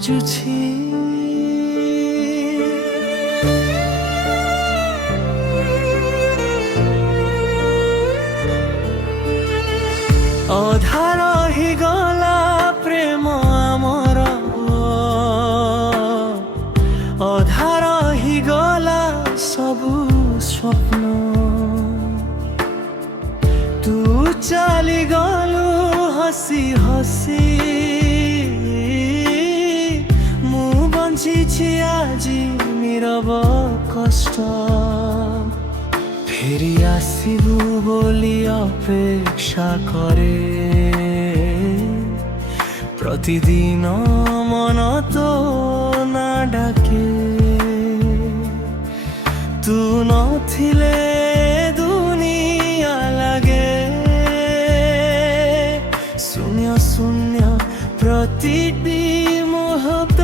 ଖୋଜୁଛି। ଅଧା ରହିଗଲା ପ୍ରେମ ଆମର, ଅଧା ରହିଗଲା ସବୁ ସ୍ୱପ୍ନ। ତୁ ଚାଲିଗଲୁ ହସି ହସି, ମୁଁ ବଞ୍ଚିଛି ଆଜି ନୀରବ କଷ୍ଟ। ফিরি আসিবু বলি অপেক্ষা করে, প্রতিদিন মন তো না ডাকে। তু নথিলে দুনিয়া লাগে শূন্য শূন্য প্রতিটি মুহূর্ত।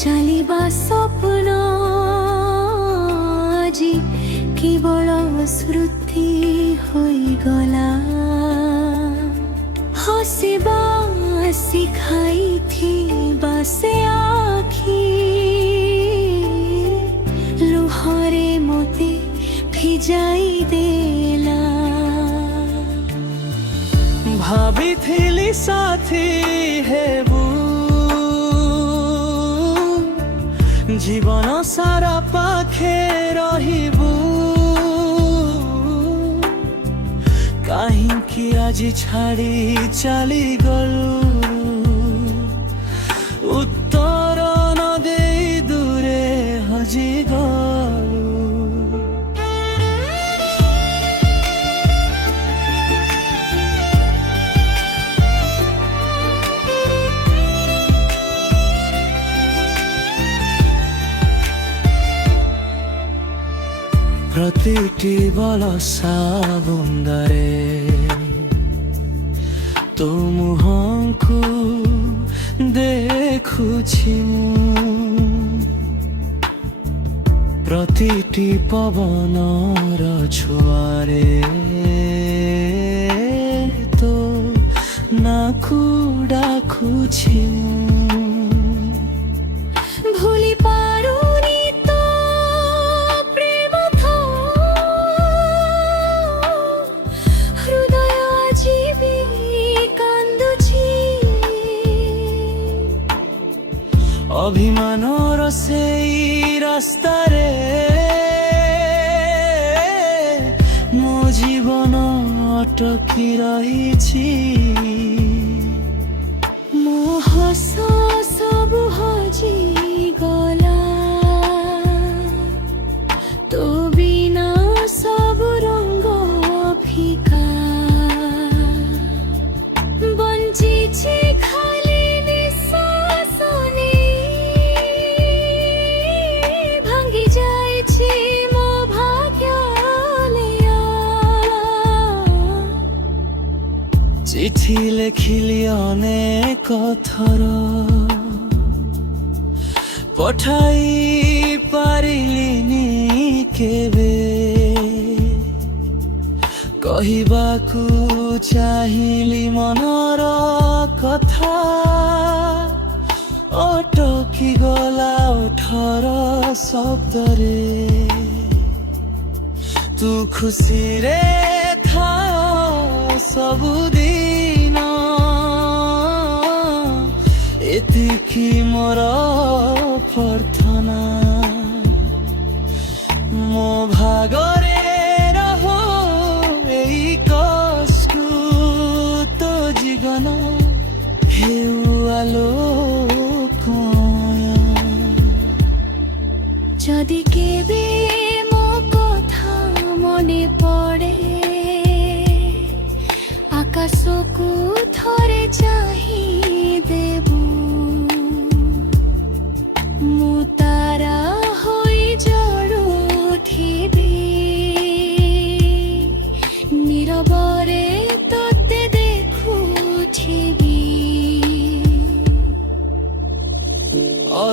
ଚାଲିବା ସ୍ୱପ୍ନ ଆଜି କେବଳ ସ୍ମୃତି ହୋଇଗଲା। ହସିବା ଶିଖାଇଥିବା ସେ ଆଖି ଲୁହରେ ମୋତେ ଭିଜାଇ ଦେଲା। ଭାବିଥିଲି ସାଥୀ ହେବୁ, জীবন সারা পাখে রহিবু। কাহিঁকি আজি ছাড়ি চালিগলু, উত্তর ন দেই দূরে হজিগলু। প্রতিটি বলসা বুন্দারে ତୋ ମୁହଁକୁ ଦେଖୁଛି ମୁଁ। ପ୍ରତିଟି ପବନର ଛୁଆରେ ତୋ ନାକୁ ଡାକୁଛି ମୁଁ। ଭୁଲି ପାରୁନି ତୋ ପ୍ରେମ ଥା, ହୃଦୟ ଆଜି ବି କାନ୍ଦୁଛି। ଅଭିମାନର ସେଇ ରାସ୍ତାରେ ମୋ ଜୀବନ ଅଟକି ରହିଛି। ମୋ ହସ ସବୁ ହଜିଗଲା, ତୋ ବିନା ସବୁ ରଙ୍ଗ ଫିକା। ବଞ୍ଚିଛି ଖାଲି ନିଶ୍ୱାସ ନେଇ, ଭାଙ୍ଗି ଯାଇଛି ମୋ ଭାଗ୍ୟ ଲେଆ। ଚିଠି ଲେଖିଲି ଅନେକ ଥର, ପଠାଇ ପାରିଲିନି କେବେ। କହିବାକୁ ଚାହିଁଲି ମନର କଥା, ଅଟକି ଗଲା ଓଠର ଶବ୍ଦରେ। ତୁ ଖୁସିରେ ଥା ସବୁଦିନ, ଏତିକି ମୋର ପ୍ରାର୍ଥନା। ମୋ ଭାଗରେ ରହ ଏଇ କଷ୍ଟ, ତୋ ଜୀବନ ହେଉ ଆଲୋକମୟ। ଯଦି କେବେ ମୋ କଥା ମନେ ପଡ଼େ, ଆକାଶକୁ ଥରେ ଚାହିଁ ଦେବୁ। ମୁଁ ତାରା ହୋଇ ଜଳୁଥିବି, ନୀରବରେ ତୋତେ ଦେଖୁଛି।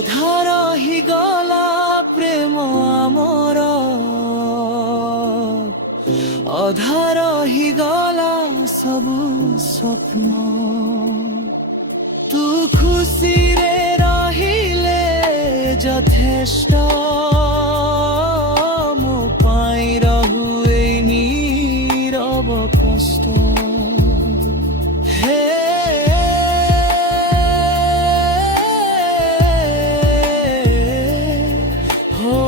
ଅଧା ରହିଗଲା ପ୍ରେମ ଆମର, ଅଧା ରହିଗଲା ସବୁ ସ୍ୱପ୍ନ। ତୁ ଖୁସିରେ ରହିଲେ ଯଥେଷ୍ଟ, ମୋ ପାଇଁ ରହୁ ଏଇ ନୀରବ କଷ୍ଟ। ହେ ହୋ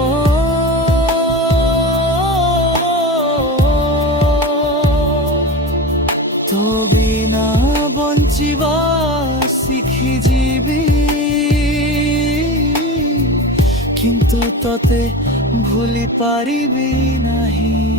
ତୋ ବିନା ବଞ୍ଚିବା ଶିଖିଯିବି, କିନ୍ତୁ ତତେ ଭୁଲି ପାରିବି ନାହିଁ।